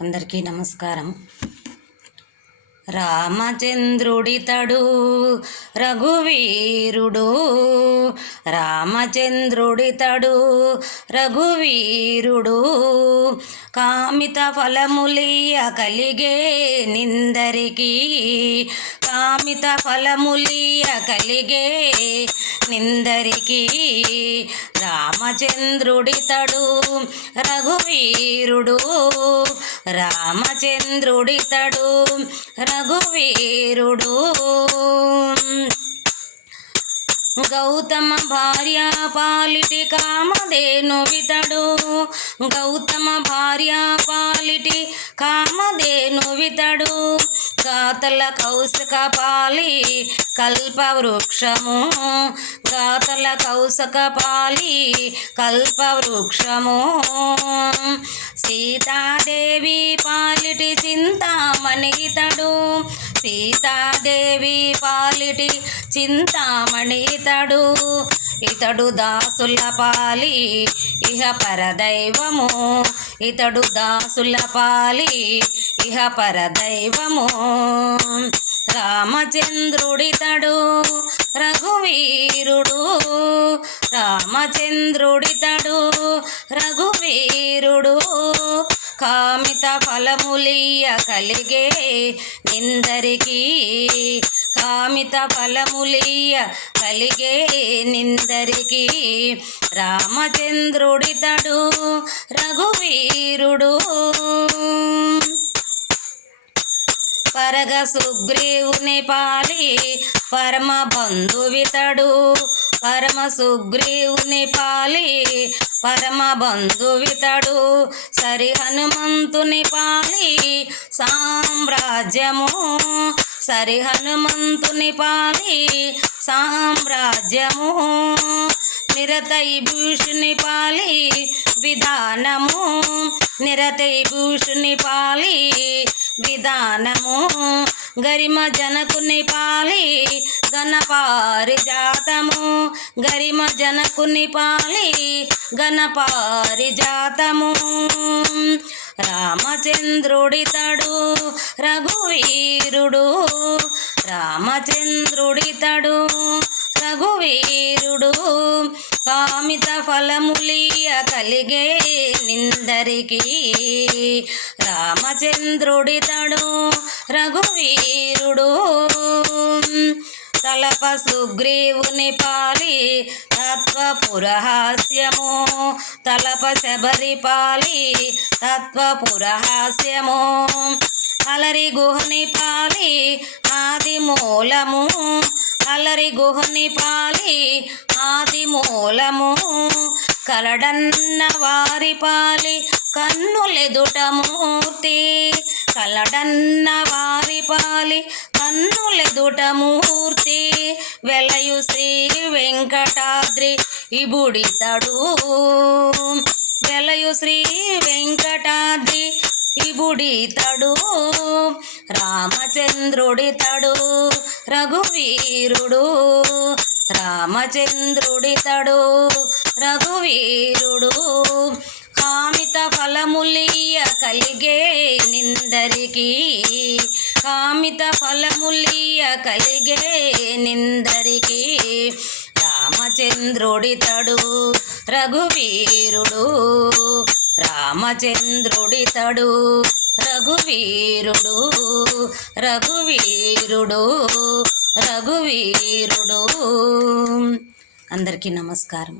అందరికీ నమస్కారం. రామచంద్రుడితడు రఘువీరుడు, రామచంద్రుడితడు రఘువీరుడు. కామిత ఫలములియ కలిగే నిందరికి, కామిత ఫలములియ కలిగే నిందరికి. రామచంద్రుడితడు రఘువీరుడు, రామచంద్రుడితడు రఘువీరుడు. గౌతమ భార్య పాలిటి కామధేనువితడు, గౌతమ భార్య పాలిటి కామధేనువితడు. గాతల కౌశక పాలి కల్పవృక్షము, గాతల కౌశక పాలి కల్పవృక్షము. సీతాదేవి పాలిటి చింతామణితడు, సీతాదేవి పాలిటి చింతామణితడు. ఇతడు దాసుల పాలి ఇహ పరదైవము, ఇతడు దాసుల పాలి ఇహ పరదైవము. రామచంద్రుడితడు రఘువీరుడు, రామచంద్రుడితడు రఘువీరుడు. కామిత ఫలములియ కలిగే నిందరికి, కామిత ఫలములియ కలిగే నిందరికి. రామచంద్రుడితడు రఘువీరుడు. పరగ సుగ్రీవుని పాలి పరమ బంధువితడు, పరమ సుగ్రీవుని పాలి పరమ బంధువితడు. సరి హనుమంతుని పాలి సామ్రాజ్యము, సరి హనుమంతుని పాలి సామ్రాజ్యము. నిరతై భూషుని పాలి విధానము, నిరతై భూషుని పాలి విధానము. గరిమ జనకుని పాలి ఘనపారిజాతము, గరిమ జనకుని పాలి ఘనపారిజాతము. రామచంద్రుడితడు రఘువీరుడు, రామచంద్రుడితడు రఘువీరుడు. కామిత ఫలములియ కలిగే నిందరికి. రామచంద్రుడితడు రఘువీరుడు. తలప సుగ్రీవుని పాలి తత్వపురహాస్యము, తలప శబరి పాలి తత్వపురహాస్యము. అలరి గుహని పాలి ఆది మూలము, అలరి గుహని పాలి ఆది మూలము. కలడన్న వారి పాలి కన్నులెదుట మూర్తి, కలడన్న వారి పాలి కన్నులెదుట మూర్తి. వెలయు శ్రీ వెంకటాద్రి ఇబుడితడు, వెలయు శ్రీ వెంకటాద్రి ఇబుడితడు. రామచంద్రుడితడు రఘువీరుడు, రామచంద్రుడితడు రఘువీరుడు. కామిత ఫలములియ కలిగే నిందరికి, కామిత ఫలములియ కలిగే నిందరికి. రామచంద్రుడితడు రఘువీరుడు, రామచంద్రుడితడు రఘువీరుడు, రఘువీరుడు, రఘువీరుడు. అందరికీ నమస్కారం.